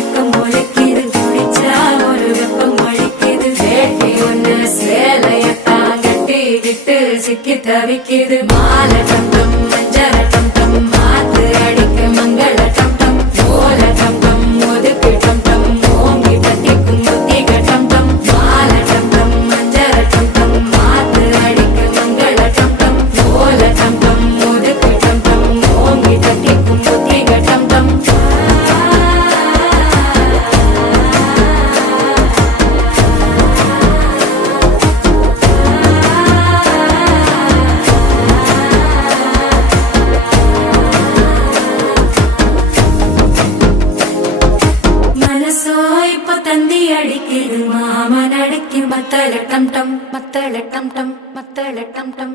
வெக்கம் முளைக்குது குடிச்சா ஒரு வெப்பம் முளைக்குது வேட்டி ஒண்ணு சேலையத்தான் கட்டிக்கிட்டு சிக்கி தவிக்குது மாலை டம் டம் மஞ்சள டம் டம் மாத்து அடிக்க மங்கள டம் டம் ஓல டம் டம் ஒதுக்கு டம் டம் ஓங்கி தட்டிக்கும் புத்திக டம் டம் மாலை டம் டம் மஞ்சள டம் டம் மாத்து அடிக்க மங்கள டம் டம் ஓல டம் டம் ஒதுக்கு டம் டம் ஓங்கி தட்டிக்கும் புத்திக டம் டம் மனசோ இப்ப தந்தி அடிக்குது மாமன் அடக்கி மத்தள டம் டம் மத்தள டம் டம் மத்தள டம் டம்